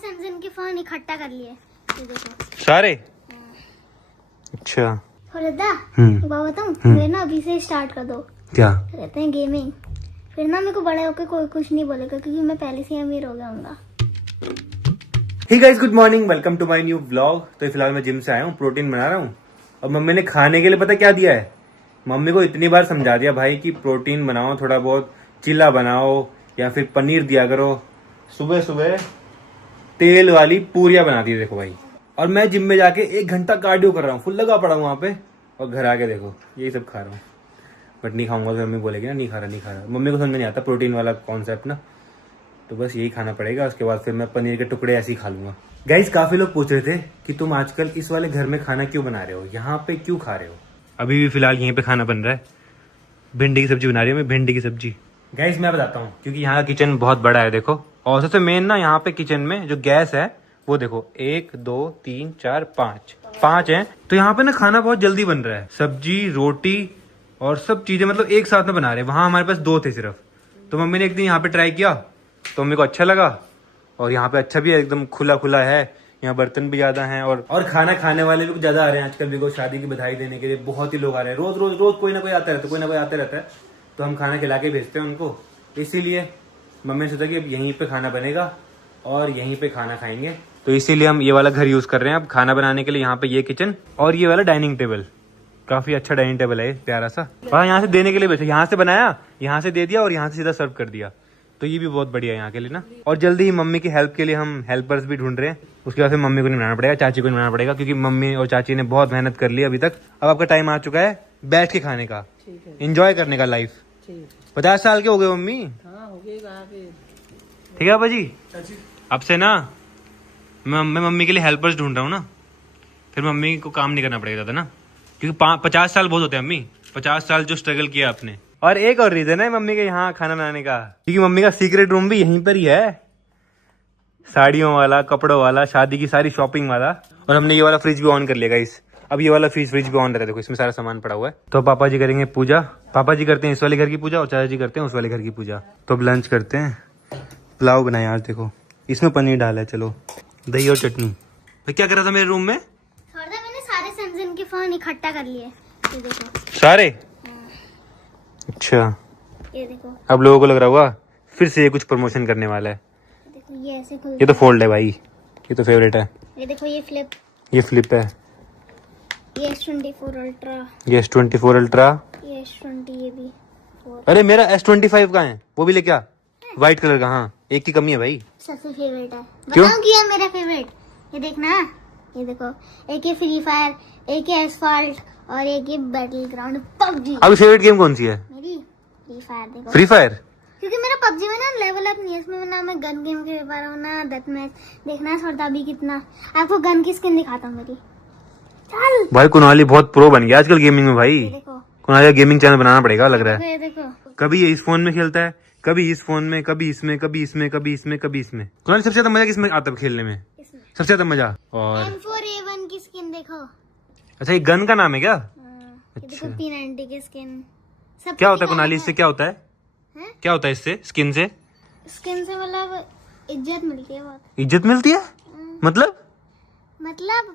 Samsung के phone इकट्ठा कर लिए। ये देखो सारे। अच्छा एक बात बताऊं, मैं ना अभी से स्टार्ट कर दो। क्या कहते हैं गेमिंग, फिर ना मेरे को बड़े होकर कोई कुछ नहीं बोलेगा क्योंकि मैं पहले से अमीर हो गया हूँ। Hey guys, good morning, welcome to my new vlog. तो फिलहाल मैं जिम से आया हूँ, प्रोटीन बना रहा हूँ। और मम्मी ने खाने के लिए पता क्या दिया है। मम्मी को इतनी बार समझा दिया भाई कि प्रोटीन बनाओ, थोड़ा बहुत चिल्ला बनाओ या फिर पनीर दिया करो। सुबह सुबह तेल वाली पूरियां बनाती है देखो भाई। और मैं जिम में जाके 1 घंटा कार्डियो कर रहा हूँ, फुल लगा पड़ा हूँ वहाँ पे। और घर आके देखो यही सब खा रहा हूँ। बट नहीं खाऊंगा तो मम्मी बोलेगी ना नहीं खा रहा। मम्मी को समझ में नहीं आता प्रोटीन वाला कॉन्सेप्ट ना, तो बस यही खाना पड़ेगा। उसके बाद फिर मैं पनीर के टुकड़े ऐसे ही खा लूंगा। गाइस, काफी लोग पूछ रहे थे कि तुम आजकल इस वाले घर में खाना क्यों बना रहे हो, यहाँ पे क्यों खा रहे हो। अभी भी फिलहाल यहीं पे खाना बन रहा है। भिंडी की सब्जी बना रही हूँ मैं, भिंडी की सब्जी। गाइस मैं बताता हूँ, क्योंकि यहाँ का किचन बहुत बड़ा है देखो। और सबसे मेन ना यहाँ पे किचन में जो गैस है वो देखो 1 2 3 4 5 है। तो यहाँ पे ना खाना बहुत जल्दी बन रहा है। सब्जी रोटी और सब चीजें मतलब एक साथ में बना रहे हैं। वहां हमारे पास 2 थे सिर्फ। तो मम्मी ने एक दिन यहाँ पे ट्राई किया तो मम्मी को अच्छा लगा। और यहाँ पे अच्छा भी है, एकदम खुला खुला है। यहाँ बर्तन भी ज्यादा हैं और खाना खाने वाले लोग ज्यादा आ रहे हैं आजकल। बिकॉज शादी की बधाई देने के लिए बहुत ही लोग आ रहे हैं। रोज रोज रोज कोई ना कोई आता रहता है, कोई ना कोई आता रहता है। तो हम खाना खिला के भेजते हैं उनको। इसीलिए मम्मी ने सोचा कि अब यहीं पे खाना बनेगा और यहीं पे खाना खाएंगे। तो इसीलिए हम ये वाला घर यूज कर रहे हैं अब खाना बनाने के लिए। यहाँ पे ये किचन और ये वाला डाइनिंग टेबल, काफी अच्छा डाइनिंग टेबल है, प्यारा सा। और यहाँ से देने के लिए बैठे, यहाँ से बनाया, यहाँ से दे दिया और यहाँ से सीधा सर्व कर दिया। तो ये भी बहुत बढ़िया है यहाँ के लिए ना। और जल्दी ही मम्मी की हेल्प के लिए हम हेल्पर्स भी ढूंढ रहे हैं। उसके बाद फिर मम्मी को नहीं बनाना पड़ेगा, चाची को नहीं बनाना पड़ेगा, क्योंकि मम्मी और चाची ने बहुत मेहनत कर ली अभी तक। अब आपका टाइम आ चुका है बैठ के खाने का, एंजॉय करने का लाइफ। 50 साल के हो गए मम्मी। ठीक है बाबा जी, अब से ना मैं मम्मी के लिए हेल्पर्स ढूंढ रहा हूँ ना। फिर मम्मी को काम नहीं करना पड़ेगा ज्यादा ना, क्योंकि 50 साल बहुत होते हैं मम्मी। 50 साल जो स्ट्रगल किया आपने। और एक और रीजन है मम्मी के यहाँ खाना बनाने का, क्योंकि मम्मी का सीक्रेट रूम भी यहीं पर ही है। साड़ियों वाला, कपड़ों वाला, शादी की सारी शॉपिंग वाला। और हमने ये वाला फ्रिज भी ऑन कर लिया गाइस। अब ये वाला फ्रिज भी ऑन रहता है, देखो इसमें सारा सामान पड़ा हुआ है। तो पापा जी करेंगे पूजा। पापा जी करते हैं इस वाले घर की पूजा और चाचा जी करते हैं उस वाले घर की पूजा। तो अब लंच करते हैं। पुलाव बनाए आज, देखो इसमें पनीर डाला है। चलो दही और चटनी। भाई क्या कर रहा था मेरे रूम में? मैंने सारे सैमसंग के फोन इकट्ठा कर लिए। ये देखो सारे। अच्छा, ये देखो। अब लोगों को लग रहा होगा फिर से ये कुछ प्रमोशन करने वाला है। देखो ये ऐसे खुल, ये तो फोल्ड है भाई, ये तो फेवरेट है। ये देखो ये फ्लिप है। ये S24 अल्ट्रा, ये S24 अल्ट्रा, ये S20, ये भी। अरे मेरा S25 का है, वो भी ले क्या? व्हाइट कलर का। हाँ, एक की कमी है भाई। सबसे फेवरेट है। क्यों? बताऊं क्या मेरा फेवरेट? ये देखना, ये देखो, एक ये फ्री फायर, एक ये एसफॉल्ट और एक ये बैटल ग्राउंड पबजी। अभी फेवरेट गेम कौन सी है? मेरी फ्री फायर। देखो फ्री फायर। क्योंकि मेरा पबजी में ना लेवल अप नहीं है। इसमें ना मैं गन गेम खेल पा रहा हूँ ना डेथ मैच। देखना छोड़ता भी कितना। आपको गन की स्किन दिखाता हूँ मेरी। चल भाई कुणाली बहुत प्रो बन गया आजकल गेमिंग में भाई। ये देखो, कुणाली गेमिंग चैनल बनाना पड़ेगा लग रहा है। ये देखो, कभी ये इस फोन में खेलता है, कभी इस फोन में, कभी इसमें, कभी इसमें, कभी इसमें, कभी इसमें। कुणाली सबसे ज्यादा मजा किसमें आता है खेलने में? इसमें सबसे ज्यादा मजा। और M4A1 की स्किन देखो। अच्छा, ये गन का नाम है क्या? ये देखो P90 की स्किन। सब क्या होता है कुणाली इससे? क्या होता है? क्या होता है इससे? स्किन से? स्किन से मतलब इज्जत मिलती है बहुत। इज्जत मिलती है? मतलब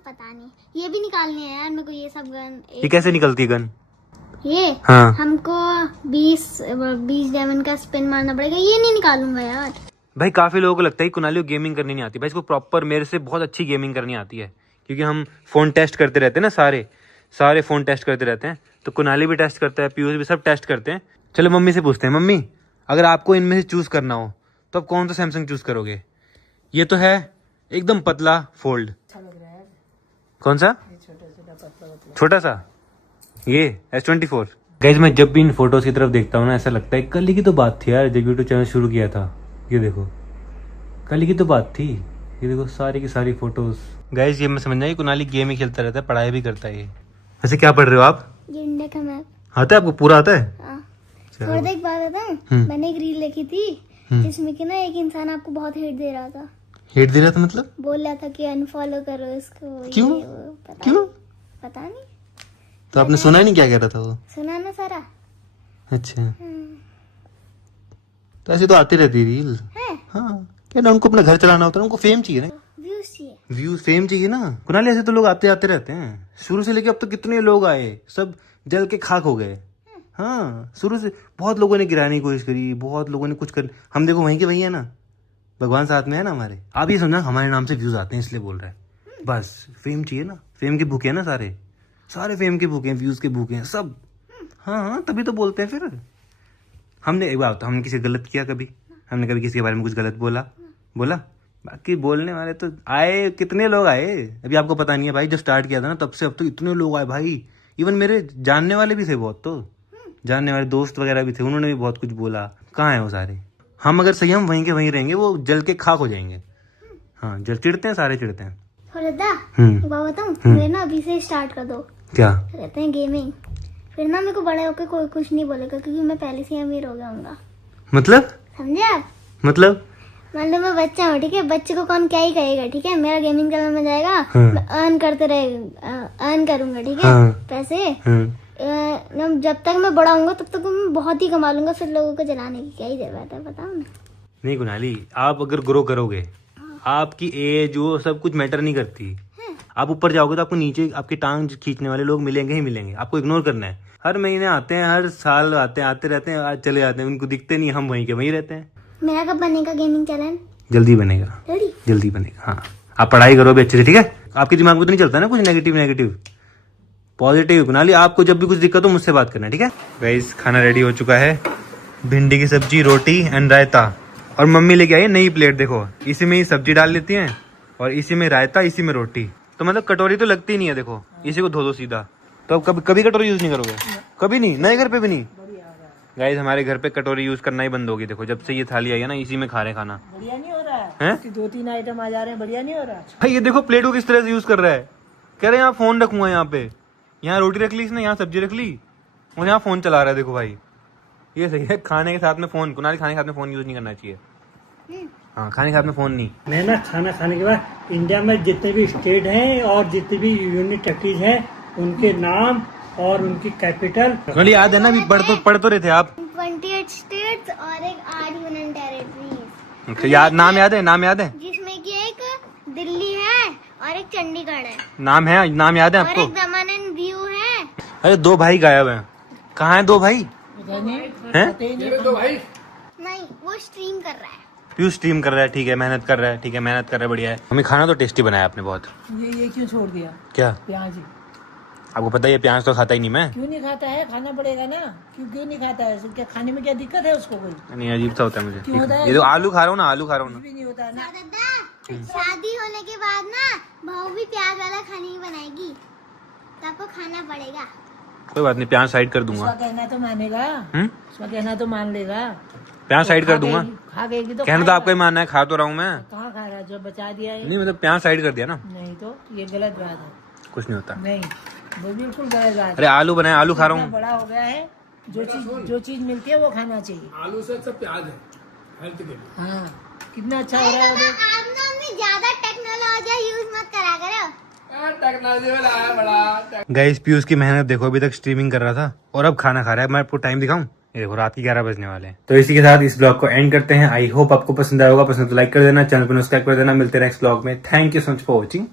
पता नहीं। ये भी निकालनी है यार मेरे को, ये सब गन। ये कैसे निकलती है गन? ये हाँ, हमको 20 डायमंड का स्पिन मारना पड़ेगा। ये नहीं निकालूंगा यार। भाई काफी लोगों को लगता है कि कुणाली को गेमिंग करनी नहीं आती। भाई इसको प्रॉपर मेरे से बहुत अच्छी गेमिंग करनी आती है, क्योंकि हम फोन टेस्ट करते रहते हैं ना। सारे फोन टेस्ट करते रहते हैं। तो कुणाली भी टेस्ट करता है, पीयूष भी, सब टेस्ट करते हैं। चलो मम्मी से पूछते हैं। मम्मी, अगर आपको इनमें से चूज करना हो तो आप कौन सा सैमसंग चूज करोगे? ये तो है एकदम पतला फोल्ड। कौन सा? छोटा सा, ये S24। गाइस मैं जब भी इन फोटोज की तरफ देखता हूँ ना, ऐसा लगता है कल ही की तो बात थी यार, जब यूट्यूब चैनल शुरू किया था। ये देखो कल ही की तो बात थी। ये देखो सारी की सारी फोटोज। गाइस ये मैं समझना कि कुणाली गेम ही खेलता रहता है, पढ़ाई भी करता है ये। वैसे क्या पढ़ रहे हो आप? ये इंडिया का मैप आता है आपको? पूरा आता है? हाँ। थोड़ा एक बात बताऊं, मैंने एक रील देखी थी जिसमें कि ना एक इंसान आपको बहुत हेट दे रहा था। हेट दे रहा था मतलब? बोल रहा था कि अनफॉलो करो इसको। क्यों? पता नहीं। तो आपने सुना ही नहीं क्या कह रहा था वो? सुना ना सारा। अच्छा, तो ऐसे तो आती रहती रील। है? हाँ, क्या ना, उनको अपना घर चलाना होता है, उनको फेम चाहिए ना, व्यूज चाहिए। व्यूज फेम चाहिए ना। कुणाली ऐसे तो लोग आते आते रहते हैं, शुरू से लेके अब तक कितने लोग आए, सब जल के खाक हो गए। हाँ, शुरू से बहुत लोगों ने गिराने की कोशिश करी, बहुत लोगों ने कुछ कर, हम देखो वहीं के वहीं है ना, भगवान साथ में है ना हमारे। आप ये समझना हमारे नाम से व्यूज आते हैं इसलिए बोल रहे हैं, बस फेम चाहिए ना, फेम के भूखे हैं ना सारे, सारे फेम के भूखे हैं, व्यूज के भूखे हैं सब। हाँ हाँ, तभी तो बोलते हैं। फिर हमने एक बात, हमने किसी गलत किया कभी? हमने कभी किसी के बारे में कुछ गलत बोला? बाकी बोलने वाले तो आए, कितने लोग आए, अभी आपको पता नहीं है भाई। जब स्टार्ट किया था ना तब से अब तो इतने लोग आए भाई। इवन मेरे जानने वाले भी थे बहुत, तो जानने वाले दोस्त वगैरह भी थे, उन्होंने भी बहुत कुछ बोला। कहाँ है वो सारे? हम अगर सही हम वहीं के वहीं रहेंगे, वो जल के खाक हो जाएंगे। हाँ, जल चिढ़ते हैं, सारे चिढ़ते हैं। एक बात बताऊं, मेरे ना अभी से स्टार्ट कर दो। क्या कहते हैं गेमिंग, फिर ना मेरे को बड़े होकर कोई कुछ नहीं बोलेगा, क्योंकि मैं पहले से ही अमीर हो गया हूँ। मतलब? समझे आप? मतलब मान लो मैं बच्चा हूँ, ठीक है, बच्चे को कौन क्या ही कहेगा, ठीक है, मेरा गेमिंग चैनल में जाएगा, हाँ। मैं अर्न करूंगा, ठीक है, हाँ। पैसे। जब तक मैं बड़ा हूँगा तब तक मैं बहुत ही कमा लूंगा, फिर लोगों को जलाने की क्या ही जरूरत है, बताओ ना। नहीं कुणाली, आप अगर ग्रो करोगे, आपकी एज वो सब कुछ मैटर नहीं करती। आप ऊपर जाओगे तो आपको नीचे आपकी टांग खींचने वाले लोग मिलेंगे ही मिलेंगे, आपको इग्नोर करना है। हर महीने आते हैं, हर साल आते रहते हैं, आज चले जाते हैं, उनको दिखते नहीं, हम वहीं के वहीं रहते हैं। मेरा कब बनेगा गेमिंग चैनल? जल्दी बनेगा, जल्दी बनेगा। हाँ, आप पढ़ाई करो अभी अच्छे से, ठीक है? आपके दिमाग में तो नहीं चलता ना कुछ नेगेटिव, पॉजिटिव। कुणाली, आपको जब भी कुछ दिक्कत हो मुझसे बात करना, ठीक है? गाइस, खाना रेडी हो चुका है, भिंडी की सब्जी, रोटी एंड रायता। और मम्मी लेके आई है नई प्लेट, देखो इसी में ही सब्जी डाल लेती हैं और इसी में रायता, इसी में रोटी। तो मतलब कटोरी तो लगती नहीं है, देखो इसी को धो दो सीधा। तो अब कभी कटोरी यूज नहीं करोगे? कभी नहीं? नए घर पे भी नहीं? गाइस, हमारे घर पे कटोरी यूज करना ही बंद होगी। देखो जब से ये थाली आई है ना, इसी में खा रहे खाना। बढ़िया नहीं हो रहा है? 2-3 आइटम आ जा रहे हैं, बढ़िया नहीं हो रहा? भाई ये देखो प्लेट को किस तरह से यूज कर रहा है। कह रहे यहाँ फोन रखूंगा, यहाँ पे, यहाँ रोटी रख ली इसने, यहाँ सब्जी रख ली और यहाँ फोन चला रहा है। देखो भाई, ये सही है? खाने के साथ में फोन, कुणाली खाने के साथ में फोन यूज नहीं करना चाहिए। हाँ, खाने के साथ में फोन नहीं। मैं ना खाना खाने के बाद इंडिया में जितने भी स्टेट हैं और जितने भी यूनियन टेरिटरीज हैं, उनके नाम और उनकी कैपिटल। कुणाली याद है ना, अभी पढ़ तो रहे थे आप? 28 स्टेट्स और एक 8 यूनियन टेरिटरीज। अच्छा, याद, नाम याद है? जिसमें कि एक दिल्ली है और एक चंडीगढ़ है। नाम याद है और आपको? एक दमन एंड दीव है। अरे 2 भाई गायब हैं, कहाँ है 2 भाई? नहीं, वो स्ट्रीम कर रहा है। पीयूष स्ट्रीम कर रहा है, ठीक है, मेहनत कर रहा है, बढ़िया है। हमें खाना तो टेस्टी बनाया आपने बहुत। ये क्यों छोड़ दिया? क्या? प्याज। आपको पता है ये प्याज तो खाता ही नहीं मैं। क्यों नहीं खाता है? खाना पड़ेगा ना। क्यों नहीं खाता है? क्या खाने में क्या दिक्कत है उसको? कोई नहीं, अजीब सा होता है मुझे। क्यों होता है? ये तो आलू खा रहा हूँ ना, कुछ भी नहीं होता है ना। दादा, शादी होने के बाद ना बहू भी प्याज वाला खाना ही बनाएगी, तो आपको खाना पड़ेगा। कोई बात नहीं, प्याज साइड कर उसका दूंगा। कहना तो मानेगा, उसका कहना तो मान लेगा। प्याज साइड कर दूंगा। खा गई तो कहना तो आपका ही मानना है, खा तो रहा हूँ मैं। कहाँ खा रहा है? जो बचा दिया है। नहीं मतलब प्याज साइड कर दिया ना। नहीं तो ये गलत बात है। कुछ नहीं होता। नहीं, वो बिल्कुल गलत बात है। अरे आलू बनाए, आलू खा रहा हूँ। बड़ा हो गया है, जो चीज मिलती है वो खाना चाहिए। आलू से अच्छा प्याज है हेल्थ के लिए। हाँ, कितना अच्छा हो रहा है वो देख। आप ना अपनी ज्यादा टेक्नोलॉजी यूज मत करा करो। टेक्नोलॉजी में लाया बड़ा। गाइस, पीयूष की मेहनत देखो, अभी तक स्ट्रीमिंग कर रहा था और अब खाना खा रहा है। मैं आपको टाइम दिखाऊं, ये देखो रात के 11 बजने वाले हैं। तो इसी के साथ इस ब्लॉग को एंड करते हैं। आई होप आपको पसंद आया होगा, पसंद तो लाइक कर देना, चैनल को सब्सक्राइब कर देना। मिलते हैं नेक्स्ट ब्लॉग में। Thank you so much for watching.